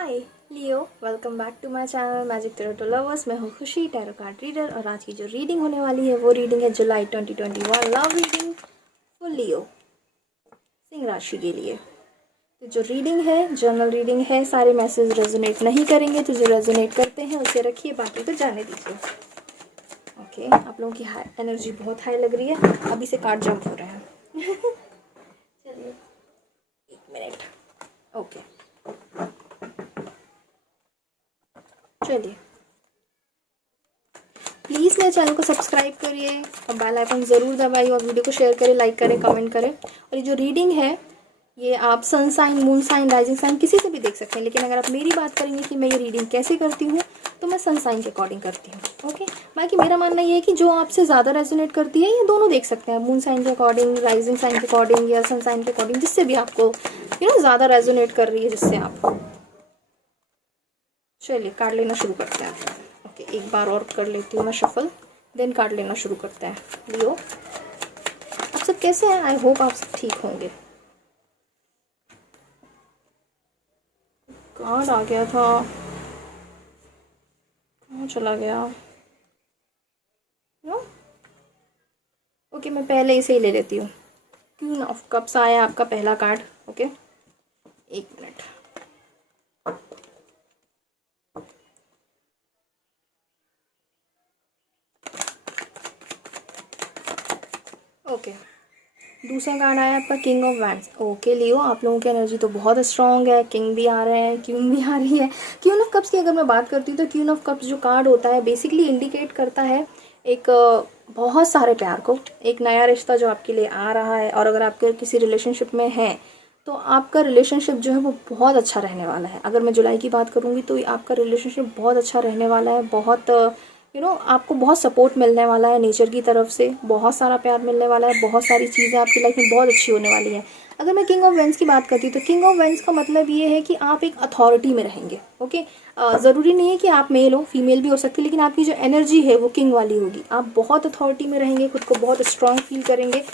Hi Leo, welcome back to my channel magic tarot lovers. मैं हूँ खुशी, tarot card reader, और आज की जो रीडिंग होने वाली है वो रीडिंग है जुलाई 2021 लव रीडिंग फॉर लियो, सिंह राशि के लिए। तो जो रीडिंग है जनरल रीडिंग है, सारे मैसेज रेजोनेट नहीं करेंगे, तो जो रेजोनेट करते हैं उसे रखिए, बाकी को जाने दीजिए। ओके, आप लोगों की एनर्जी बहुत हाई लग रही है, अभी से कार्ड जंप हो रहे हैं। चलिए 1 मिनट। ओके चलिए, प्लीज़ मेरे चैनल को सब्सक्राइब करिए और बेल आइकन ज़रूर दबाइए, और वीडियो को शेयर करें, लाइक करें, कमेंट करें। और ये जो रीडिंग है ये आप sun sign, moon sign, rising sign किसी से भी देख सकते हैं, लेकिन अगर आप मेरी बात करेंगे कि मैं ये रीडिंग कैसे करती हूँ तो मैं सन साइन के अकॉर्डिंग करती हूँ। ओके, बाकी मेरा मानना ये है कि जो आपसे ज़्यादा रेजोनेट करती है ये दोनों देख सकते हैं, मून साइन के अकॉर्डिंग, राइजिंग साइन के अकॉर्डिंग, या सन साइन के अकॉर्डिंग, जिससे भी आपको ज़्यादा रेजोनेट कर रही है, जिससे आप। चलिए कार्ड लेना शुरू करते हैं। ओके, एक बार और कर लेती हूँ मैं शफल, देन कार्ड लेना शुरू करते हैं। लियो, आप सब कैसे हैं? आई होप आप सब ठीक होंगे। कार्ड आ गया था, कहाँ चला गया? नो, ओके, मैं पहले इसे ही ले लेती हूँ। क्वीन ऑफ कप्स आया आपका पहला कार्ड। Okay, 1 minute. ओके, दूसरा कार्ड आया आपका किंग ऑफ वैंड्स। ओके लियो, आप लोगों की एनर्जी तो बहुत स्ट्रांग है, किंग भी आ रहे हैं, क्वीन भी आ रही है। क्वीन ऑफ कप्स की अगर मैं बात करती हूँ तो क्वीन ऑफ कप्स जो कार्ड होता है बेसिकली इंडिकेट करता है एक बहुत सारे प्यार को, एक नया रिश्ता जो आपके लिए आ रहा है। और अगर आपके किसी रिलेशनशिप में है तो आपका रिलेशनशिप जो है वो बहुत अच्छा रहने वाला है। अगर मैं जुलाई की बात करूँगी तो आपका रिलेशनशिप बहुत अच्छा रहने वाला है, बहुत आपको बहुत सपोर्ट मिलने वाला है नेचर की तरफ से, बहुत सारा प्यार मिलने वाला है, बहुत सारी चीज़ें आपकी लाइफ में बहुत अच्छी होने वाली हैं। अगर मैं किंग ऑफ वेंस की बात करती हूँ तो किंग ऑफ वेंस का मतलब ये है कि आप एक अथॉरिटी में रहेंगे। ओके, ज़रूरी नहीं है कि आप मेल हो, फीमेल भी हो सकती है, लेकिन आपकी जो एनर्जी है वो किंग वाली होगी। आप बहुत अथॉरिटी में रहेंगे, खुद को बहुत स्ट्रॉन्ग फील करेंगे,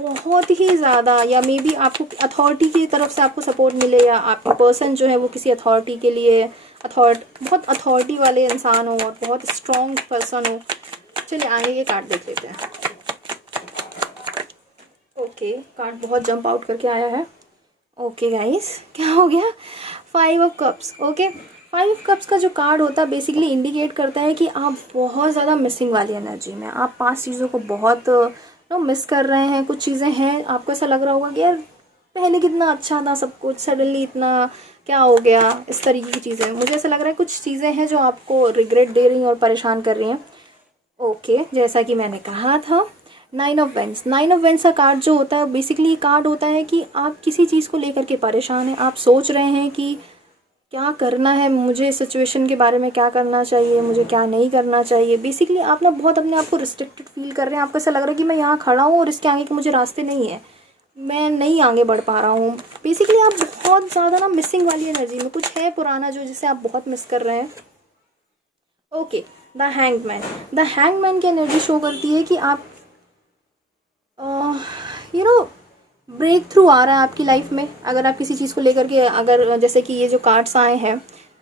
बहुत ही ज़्यादा, या मे बी आपको अथॉरिटी की तरफ से आपको सपोर्ट मिले, या आपका पर्सन जो है वो किसी अथॉरिटी के लिए बहुत अथॉरिटी वाले इंसान हो और बहुत स्ट्रॉन्ग पर्सन हो। चलिए आगे के कार्ड देख लेते हैं। ओके, कार्ड बहुत जंप आउट करके आया है। ओके गाइस, क्या हो गया? 5 of cups. Okay, 5 of cups का जो कार्ड होता है बेसिकली इंडिकेट करता है कि आप बहुत ज़्यादा मिसिंग वाली एनर्जी में, आप 5 चीज़ों को बहुत मिस कर रहे हैं। कुछ चीज़ें हैं, आपको ऐसा लग रहा होगा कि यार पहले कितना अच्छा था सब कुछ, सडनली इतना क्या हो गया, इस तरीके की चीज़ें। मुझे ऐसा लग रहा है कुछ चीज़ें हैं जो आपको रिग्रेट दे रही हैं और परेशान कर रही हैं। ओके, जैसा कि मैंने कहा था, 9 ऑफ वेंस। 9 ऑफ वेंस का कार्ड जो होता है बेसिकली कार्ड होता है कि आप किसी चीज़ को लेकर के परेशान हैं, आप सोच रहे हैं कि क्या करना है मुझे, इस सिचुएशन के बारे में क्या करना चाहिए, मुझे क्या नहीं करना चाहिए। बेसिकली आप ना बहुत अपने आप को रिस्ट्रिक्टेड फील कर रहे हैं, आपको ऐसा लग रहा है कि मैं यहाँ खड़ा हूँ और इसके आगे के मुझे रास्ते नहीं है, मैं नहीं आगे बढ़ पा रहा हूँ। बेसिकली आप बहुत ज़्यादा ना मिसिंग वाली एनर्जी में, कुछ है पुराना जो जिसे आप बहुत मिस कर रहे हैं। Okay, the hangman. The hangman की एनर्जी शो करती है कि आप ब्रेक थ्रू आ रहा है आपकी लाइफ में। अगर आप किसी चीज़ को लेकर के, अगर जैसे कि ये जो कार्ड्स आए हैं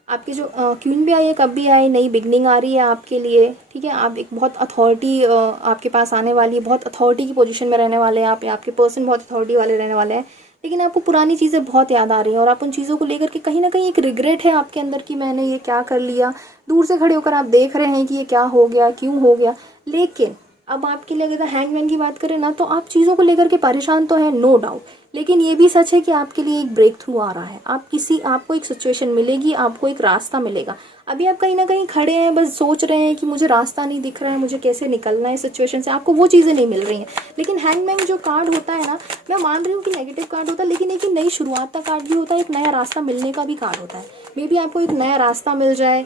आपके, जो क्वीन भी आई है, कब भी आई, नई बिगनिंग आ रही है आपके लिए। ठीक है, आप एक बहुत अथॉरिटी आपके पास आने वाली है, बहुत अथॉरिटी की पोजीशन में रहने वाले हैं आप, या आपके पर्सन बहुत अथॉरिटी वाले रहने वाले हैं। लेकिन आपको पुरानी चीज़ें बहुत याद आ रही हैं और आप उन चीज़ों को लेकर के कहीं ना कहीं एक रिग्रेट है आपके अंदर कि मैंने ये क्या कर लिया। दूर से खड़े होकर आप देख रहे हैं कि ये क्या हो गया, क्यों हो गया। लेकिन अब आपके लिए अगर हैंगमैन की बात करें ना, तो आप चीज़ों को लेकर के परेशान तो है, नो डाउट, लेकिन ये भी सच है कि आपके लिए एक ब्रेक थ्रू आ रहा है। आपको एक सिचुएशन मिलेगी, आपको एक रास्ता मिलेगा। अभी आप कहीं ना कहीं खड़े हैं, बस सोच रहे हैं कि मुझे रास्ता नहीं दिख रहा है, मुझे कैसे निकलना है इस सिचुएशन से, आपको वो चीज़ें नहीं मिल रही हैं। लेकिन हैंगमैन जो कार्ड होता है ना, मैं मान रही हूँ कि नेगेटिव कार्ड होता है, लेकिन एक नई शुरुआत का कार्ड भी होता है, एक नया रास्ता मिलने का भी कार्ड होता है। मे बी आपको एक नया रास्ता मिल जाए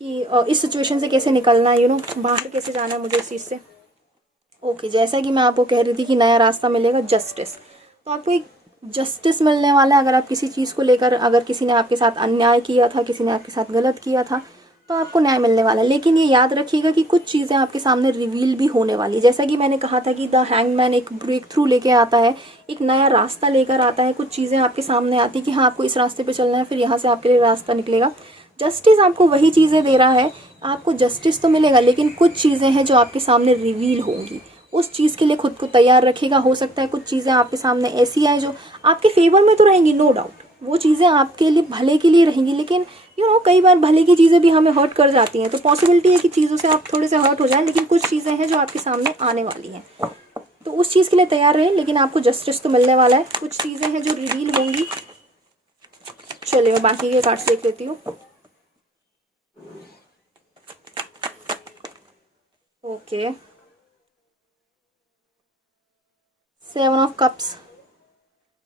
कि इस सिचुएशन से कैसे निकलना है, बाहर कैसे जाना है मुझे इस चीज़ से। ओके, जैसा कि मैं आपको कह रही थी कि नया रास्ता मिलेगा, जस्टिस। तो आपको एक जस्टिस मिलने वाला है। अगर आप किसी चीज़ को लेकर, अगर किसी ने आपके साथ अन्याय किया था, किसी ने आपके साथ गलत किया था, तो आपको न्याय मिलने वाला है। लेकिन ये याद रखिएगा कि कुछ चीज़ें आपके सामने रिवील भी होने वाली, जैसा कि मैंने कहा था कि द हैंगमैन एक ब्रेक थ्रू लेके आता है, एक नया रास्ता लेकर आता है। कुछ चीज़ें आपके सामने आती कि हाँ आपको इस रास्ते पे चलना है, फिर यहाँ से आपके लिए रास्ता निकलेगा। जस्टिस आपको वही चीज़ें दे रहा है, आपको जस्टिस तो मिलेगा, लेकिन कुछ चीज़ें हैं जो आपके सामने रिवील होंगी। उस चीज़ के लिए खुद को तैयार रखिएगा। हो सकता है कुछ चीज़ें आपके सामने ऐसी आए जो आपके फेवर में तो रहेंगी, नो डाउट, वो चीज़ें आपके लिए भले के लिए रहेंगी, लेकिन कई बार भले की चीज़ें भी हमें हर्ट कर जाती हैं। तो पॉसिबिलिटी है कि चीज़ों से आप थोड़े से हर्ट हो जाएं, लेकिन कुछ चीज़ें हैं जो आपके सामने आने वाली हैं, तो उस चीज़ के लिए तैयार रहें। लेकिन आपको जस्टिस तो मिलने वाला है। कुछ चीज़ें हैं जो रिवील होंगी। चलिए मैं बाकी के कार्ड्स देख लेती हूँ। Okay, 7 of cups.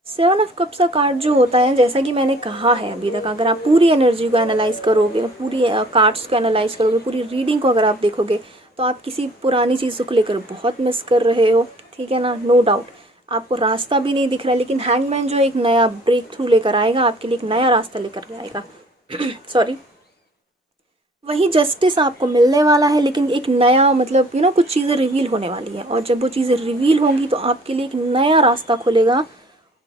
7 of cups का कार्ड जो होता है, जैसा कि मैंने कहा है अभी तक, अगर आप पूरी एनर्जी को एनालाइज करोगे, पूरी कार्ड्स को एनालाइज करोगे, पूरी रीडिंग को अगर आप देखोगे, तो आप किसी पुरानी चीज़ों को लेकर बहुत मिस कर रहे हो, ठीक है ना, नो डाउट। आपको रास्ता भी नहीं दिख रहा है, लेकिन हैंगमैन जो एक नया ब्रेक थ्रू लेकर आएगा, आपके लिए एक नया रास्ता लेकर के आएगा। सॉरी, वही जस्टिस आपको मिलने वाला है, लेकिन एक नया मतलब कुछ चीज़ें रिवील होने वाली है, और जब वो चीज़ें रिवील होंगी तो आपके लिए एक नया रास्ता खुलेगा।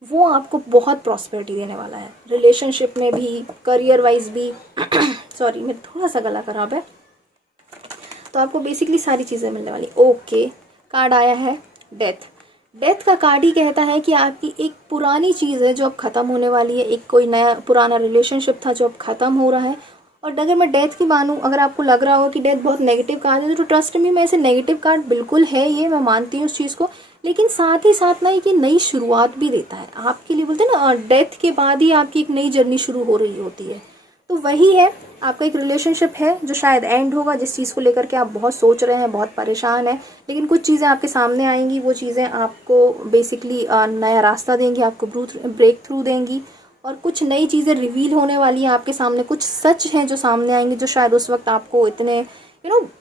वो आपको बहुत प्रॉस्पेरिटी देने वाला है, रिलेशनशिप में भी, करियर वाइज भी। सॉरी, मेरा थोड़ा सा गला खराब है। तो आपको बेसिकली सारी चीज़ें मिलने वाली। ओके, कार्ड आया है डेथ। डेथ का कार्ड ही कहता है कि आपकी एक पुरानी चीज़ है जो अब ख़त्म होने वाली है, एक कोई नया पुराना रिलेशनशिप था जो अब ख़त्म हो रहा है। और अगर मैं डेथ की मानूँ, अगर आपको लग रहा हो कि डेथ बहुत नेगेटिव कार्ड है, तो ट्रस्ट मी, मैं ऐसे नेगेटिव कार्ड बिल्कुल है ये, मैं मानती हूँ उस चीज़ को, लेकिन साथ ही साथ ना एक नई शुरुआत भी देता है आपके लिए। बोलते हैं ना, डेथ के बाद ही आपकी एक नई जर्नी शुरू हो रही होती है। तो वही है, आपका एक रिलेशनशिप है जो शायद एंड होगा, जिस चीज़ को लेकर के आप बहुत सोच रहे हैं, बहुत परेशान हैं, लेकिन कुछ चीज़ें आपके सामने आएंगी। वो चीज़ें आपको बेसिकली नया रास्ता देंगी, आपको ब्रेक थ्रू देंगी, और कुछ नई चीज़ें रिवील होने वाली हैं आपके सामने। कुछ सच हैं जो सामने आएंगे, जो शायद उस वक्त आपको इतने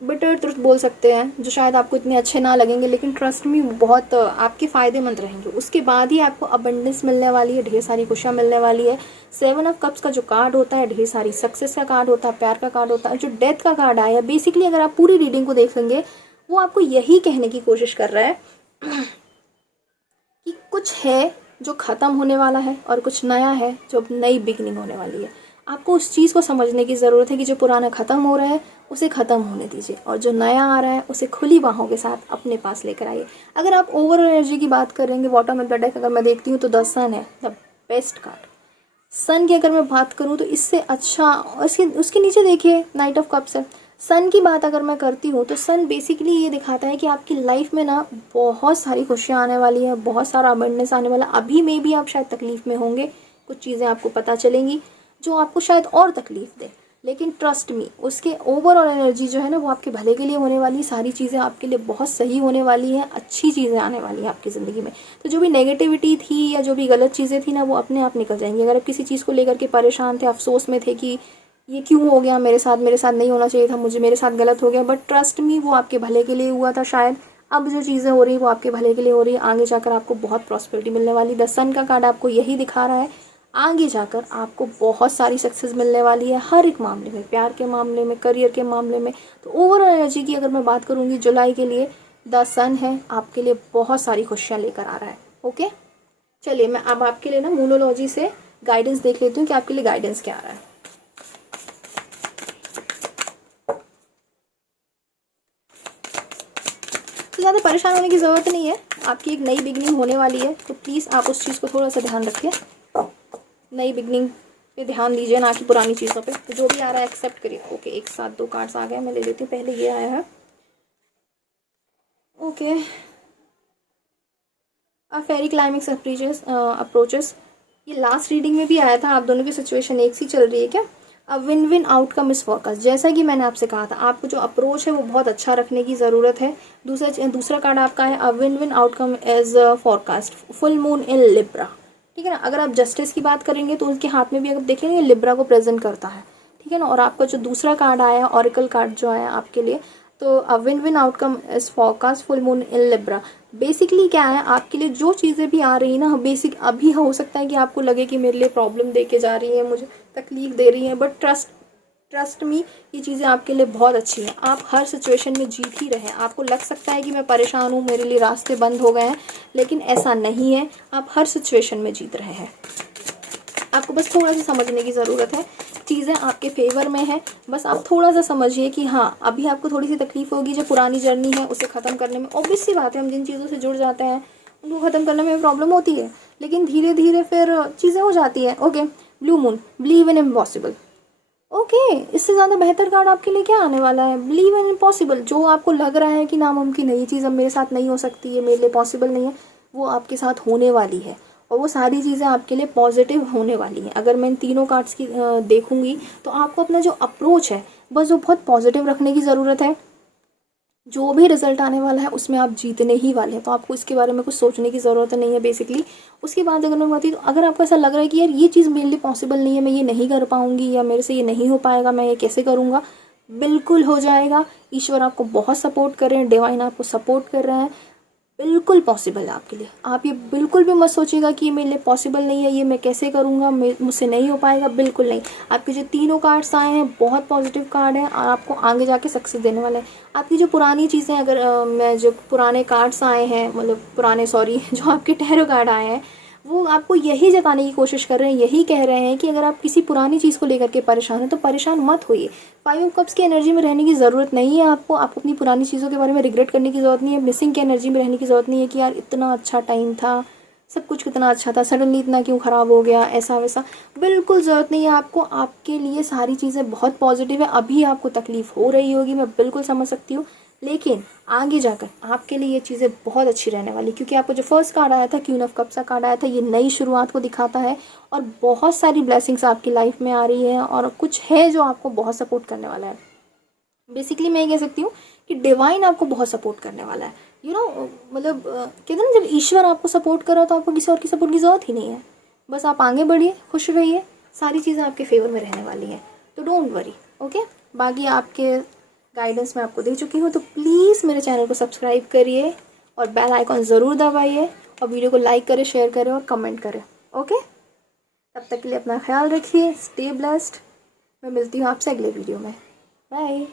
बिटर ट्रुथ बोल सकते हैं, जो शायद आपको इतने अच्छे ना लगेंगे, लेकिन ट्रस्ट मी बहुत आपके फ़ायदेमंद रहेंगे। उसके बाद ही आपको अबंडेंस मिलने वाली है, ढेर सारी खुशियाँ मिलने वाली है। 7 ऑफ कप्स का जो कार्ड होता है, ढेर सारी सक्सेस का कार्ड होता है, प्यार का कार्ड होता है। जो डेथ का कार्ड आया है, बेसिकली अगर आप पूरी रीडिंग को देखेंगे, वो आपको यही कहने की कोशिश कर रहा है कि कुछ है जो ख़त्म होने वाला है, और कुछ नया है जो अब नई बिगनिंग होने वाली है। आपको उस चीज़ को समझने की ज़रूरत है कि जो पुराना ख़त्म हो रहा है उसे ख़त्म होने दीजिए, और जो नया आ रहा है उसे खुली बाहों के साथ अपने पास लेकर आइए। अगर आप ओवर एनर्जी की बात करेंगे, बॉटम ऑफ द डेक अगर मैं देखती हूँ, तो द सन है द बेस्ट कार्ड। सन की अगर मैं बात करूँ तो इससे अच्छा, उसके नीचे देखिए नाइट ऑफ कप्स है। सन की बात अगर मैं करती हूँ, तो सन बेसिकली ये दिखाता है कि आपकी लाइफ में ना बहुत सारी खुशियाँ आने वाली है, बहुत सारा अबंडेंस आने वाला। अभी में भी आप शायद तकलीफ़ में होंगे, कुछ चीज़ें आपको पता चलेंगी जो आपको शायद और तकलीफ़ दे, लेकिन ट्रस्ट मी, उसके ओवरऑल एनर्जी जो है ना, वो आपके भले के लिए होने वाली है। सारी चीज़ें आपके लिए बहुत सही होने वाली हैं, अच्छी चीज़ें आने वाली हैं आपकी ज़िंदगी में। तो जो भी नेगेटिविटी थी या जो भी गलत चीज़ें थी ना, वो अपने आप निकल जाएंगी। अगर आप किसी चीज़ को लेकर के परेशान थे, अफसोस में थे कि ये क्यों हो गया मेरे साथ नहीं होना चाहिए था, मुझे मेरे साथ गलत हो गया, बट ट्रस्ट मी, वो आपके भले के लिए हुआ था शायद। अब जो चीज़ें हो रही है वो आपके भले के लिए हो रही है। आगे जाकर आपको बहुत प्रॉस्पेरिटी मिलने वाली। द सन का कार्ड आपको यही दिखा रहा है, आगे जाकर आपको बहुत सारी सक्सेस मिलने वाली है, हर एक मामले में, प्यार के मामले में, करियर के मामले में। तो ओवरऑल एनर्जी की अगर मैं बात करूँगी जुलाई के लिए, द सन है आपके लिए बहुत सारी खुशियाँ लेकर आ रहा है। ओके, चलिए मैं अब आपके लिए ना मूनोलॉजी से गाइडेंस देख लेती हूँ कि आपके लिए गाइडेंस क्या आ रहा है। तो ज़्यादा परेशान होने की ज़रूरत नहीं है, आपकी एक नई बिगनिंग होने वाली है, तो प्लीज़ आप उस चीज़ को थोड़ा सा ध्यान रखिए। नई बिगनिंग पे ध्यान दीजिए, ना कि पुरानी चीज़ों पे। तो जो भी आ रहा है एक्सेप्ट करिए। ओके, एक साथ 2 कार्ड्स आ गए, मैं ले लेती हूँ। पहले ये आया है, ओके, अ फेरी क्लाइमेक्स अप्रोचेस। ये लास्ट रीडिंग में भी आया था। आप दोनों की सिचुएशन एक सी चल रही है क्या? अ विन विन आउटकम इस फोकस। जैसा कि मैंने आपसे कहा था, आपको जो अप्रोच है वो बहुत अच्छा रखने की ज़रूरत है। दूसरा कार्ड आपका है a win win outcome as forecast, full moon in Libra, ठीक है ना। अगर आप जस्टिस की बात करेंगे तो उसके हाथ में भी अगर देखेंगे लिब्रा को प्रेजेंट करता है, ठीक है ना। और आपका जो दूसरा कार्ड आया, ऑरिकल कार्ड जो आया आपके लिए, तो अ win win outcome is forecast, full moon in Libra. Basically क्या है, आपके लिए जो चीज़ें भी आ रही है ना, बेसिक अभी हो सकता है कि आपको लगे कि मेरे लिए प्रॉब्लम दे के जा रही है, मुझे तकलीफ दे रही है, बट ट्रस्ट ट्रस्ट मी, ये चीज़ें आपके लिए बहुत अच्छी हैं। आप हर सिचुएशन में जीत ही रहे हैं। आपको लग सकता है कि मैं परेशान हूँ, मेरे लिए रास्ते बंद हो गए हैं, लेकिन ऐसा नहीं है। आप हर सिचुएशन में जीत रहे हैं। आपको बस थोड़ा सा समझने की ज़रूरत है, चीज़ें आपके फेवर में है। बस आप थोड़ा सा समझिए कि हाँ, अभी आपको थोड़ी सी तकलीफ होगी, जो पुरानी जर्नी है उसे ख़त्म करने में। ऑब्वियस सी बात है, हम जिन चीज़ों से जुड़ जाते हैं उनको ख़त्म करने में प्रॉब्लम होती है, लेकिन धीरे धीरे फिर चीज़ें हो जाती हैं। Okay, blue moon, believe in impossible. Okay, इससे ज़्यादा बेहतर कार्ड आपके लिए क्या आने वाला है? Believe in impossible. जो आपको लग रहा है कि नामुमकिन है, ये चीज़ अब मेरे साथ नहीं हो सकती है, मेरे लिए पॉसिबल नहीं है, वो आपके साथ होने वाली है। और वो सारी चीज़ें आपके लिए पॉजिटिव होने वाली हैं। अगर मैं इन तीनों कार्ड्स की देखूंगी तो आपको अपना जो अप्रोच है बस वो बहुत पॉजिटिव रखने की ज़रूरत है। जो भी रिजल्ट आने वाला है उसमें आप जीतने ही वाले हैं, तो आपको इसके बारे में कुछ सोचने की ज़रूरत नहीं है बेसिकली। उसके बाद अगर मैं बात तो अगर आपको ऐसा लग रहा है कि यार ये चीज़ मेरे लिए पॉसिबल नहीं है, मैं ये नहीं कर पाऊंगी, या मेरे से ये नहीं हो पाएगा, मैं ये कैसे करूँगा, बिल्कुल हो जाएगा। ईश्वर आपको बहुत सपोर्ट कर रहे हैं, डिवाइन आपको सपोर्ट कर रहे हैं, बिल्कुल पॉसिबल है आपके लिए। आप ये बिल्कुल भी मत सोचिएगा कि ये मेरे लिए पॉसिबल नहीं है, ये मैं कैसे करूँगा, मुझसे नहीं हो पाएगा, बिल्कुल नहीं। आपके जो तीनों कार्ड्स आए हैं बहुत पॉजिटिव कार्ड हैं और आपको आगे जाके सक्सेस देने वाले हैं। आपकी जो पुरानी चीज़ें, अगर मैं जो पुराने कार्ड्स आए हैं, मतलब पुराने सॉरी जो आपके टैरो कार्ड आए हैं, वो आपको यही जताने की कोशिश कर रहे हैं, यही कह रहे हैं कि अगर आप किसी पुरानी चीज़ को लेकर के परेशान हैं तो परेशान मत होइए। 5 ऑफ कप्स की एनर्जी में रहने की ज़रूरत नहीं है आपको अपनी पुरानी चीज़ों के बारे में रिग्रेट करने की ज़रूरत नहीं है। मिसिंग की एनर्जी में रहने की ज़रूरत नहीं है कि यार इतना अच्छा टाइम था, सब कुछ कितना अच्छा था, सडनली इतना क्यों ख़राब हो गया, ऐसा वैसा, बिल्कुल ज़रूरत नहीं है आपको। आपके लिए सारी चीज़ें बहुत पॉजिटिव है। अभी आपको तकलीफ़ हो रही होगी, मैं बिल्कुल समझ सकती हूँ, लेकिन आगे जाकर आपके लिए ये चीज़ें बहुत अच्छी रहने वाली, क्योंकि आपको जो फर्स्ट कार्ड आया था, क्वीन ऑफ कप्स का कार्ड आया था, ये नई शुरुआत को दिखाता है और बहुत सारी ब्लेसिंग्स आपकी लाइफ में आ रही है और कुछ है जो आपको बहुत सपोर्ट करने वाला है। बेसिकली मैं ये कह सकती हूँ कि डिवाइन आपको बहुत सपोर्ट करने वाला है। मतलब कहते हैं ना, जब ईश्वर आपको सपोर्ट कर रहा है तो आपको किसी और की सपोर्ट की ज़रूरत ही नहीं है। बस आप आगे बढ़िए, खुश रहिए, सारी चीज़ें आपके फेवर में रहने वाली हैं, तो डोंट वरी। ओके, बाकी आपके गाइडेंस मैं आपको दे चुकी हूँ, तो प्लीज़ मेरे चैनल को सब्सक्राइब करिए और बेल आइकॉन ज़रूर दबाइए और वीडियो को लाइक करें, शेयर करें और कमेंट करें। ओके, तब तक के लिए अपना ख्याल रखिए, स्टे ब्लेस्ड। मैं मिलती हूँ आपसे अगले वीडियो में। बाय।